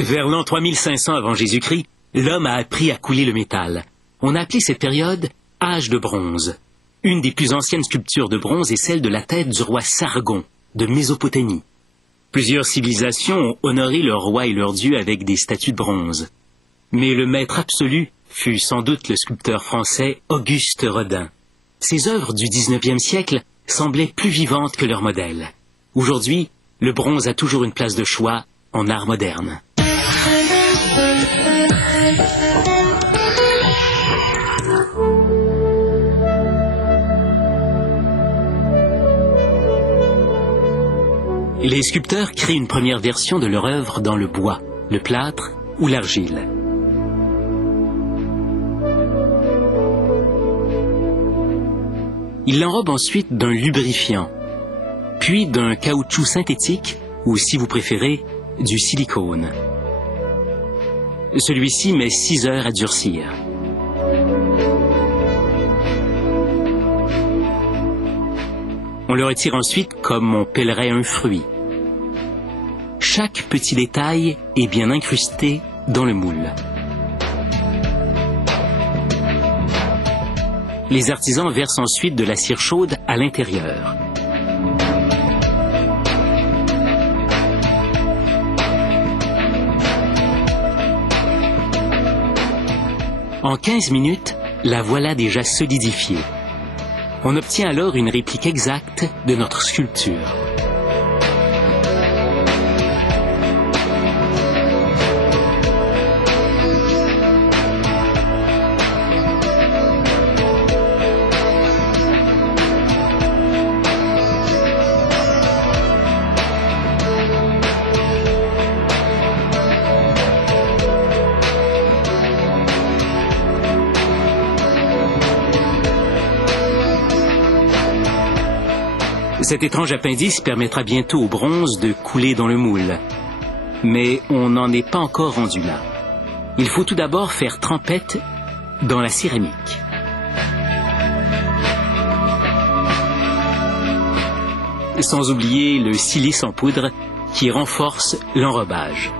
Vers l'an 3500 avant Jésus-Christ, l'homme a appris à couler le métal. On a appelé cette période « âge de bronze ». Une des plus anciennes sculptures de bronze est celle de la tête du roi Sargon, de Mésopotamie. Plusieurs civilisations ont honoré leurs rois et leurs dieux avec des statues de bronze. Mais le maître absolu fut sans doute le sculpteur français Auguste Rodin. Ses œuvres du XIXe siècle semblaient plus vivantes que leurs modèles. Aujourd'hui, le bronze a toujours une place de choix en art moderne. Les sculpteurs créent une première version de leur œuvre dans le bois, le plâtre ou l'argile. Ils l'enrobent ensuite d'un lubrifiant, puis d'un caoutchouc synthétique ou, si vous préférez, du silicone. Celui-ci met 6 heures à durcir. On le retire ensuite comme on pèlerait un fruit. Chaque petit détail est bien incrusté dans le moule. Les artisans versent ensuite de la cire chaude à l'intérieur. En 15 minutes, la voilà déjà solidifiée. On obtient alors une réplique exacte de notre sculpture. Cet étrange appendice permettra bientôt au bronze de couler dans le moule. Mais on n'en est pas encore rendu là. Il faut tout d'abord faire trempette dans la céramique. Sans oublier le silice en poudre qui renforce l'enrobage.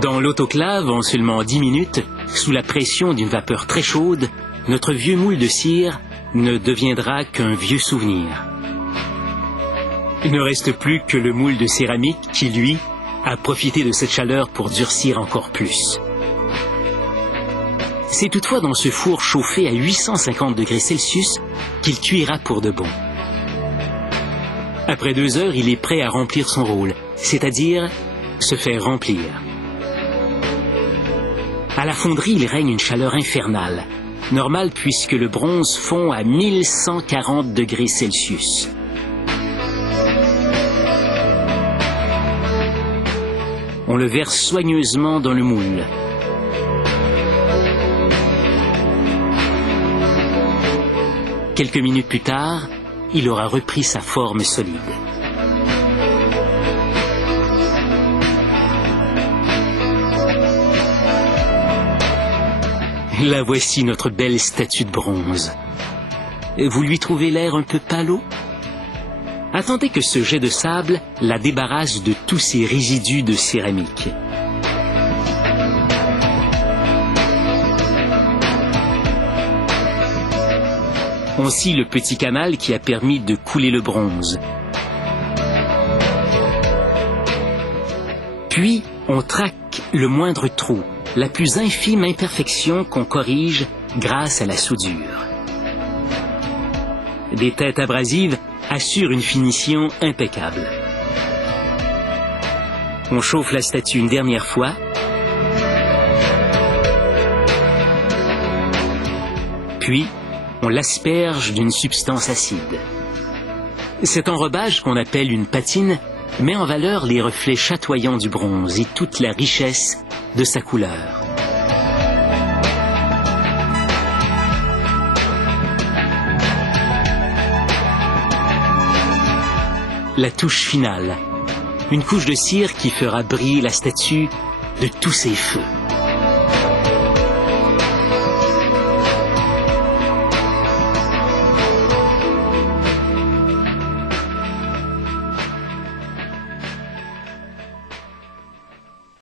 Dans l'autoclave, en seulement 10 minutes, sous la pression d'une vapeur très chaude, notre vieux moule de cire ne deviendra qu'un vieux souvenir. Il ne reste plus que le moule de céramique qui, lui, a profité de cette chaleur pour durcir encore plus. C'est toutefois dans ce four chauffé à 850 degrés Celsius qu'il cuira pour de bon. Après 2 heures, il est prêt à remplir son rôle, c'est-à-dire se faire remplir. À la fonderie, il règne une chaleur infernale, normale puisque le bronze fond à 1140 degrés Celsius. On le verse soigneusement dans le moule. Quelques minutes plus tard, il aura repris sa forme solide. La voici notre belle statue de bronze. Vous lui trouvez l'air un peu pâlot? Attendez que ce jet de sable la débarrasse de tous ses résidus de céramique. On scie le petit canal qui a permis de couler le bronze. Puis, on traque le moindre trou, la plus infime imperfection qu'on corrige grâce à la soudure. Des têtes abrasives assurent une finition impeccable. On chauffe la statue une dernière fois. Puis, on l'asperge d'une substance acide. Cet enrobage, qu'on appelle une patine, met en valeur les reflets chatoyants du bronze et toute la richesse de sa couleur. La touche finale, une couche de cire qui fera briller la statue de tous ses feux.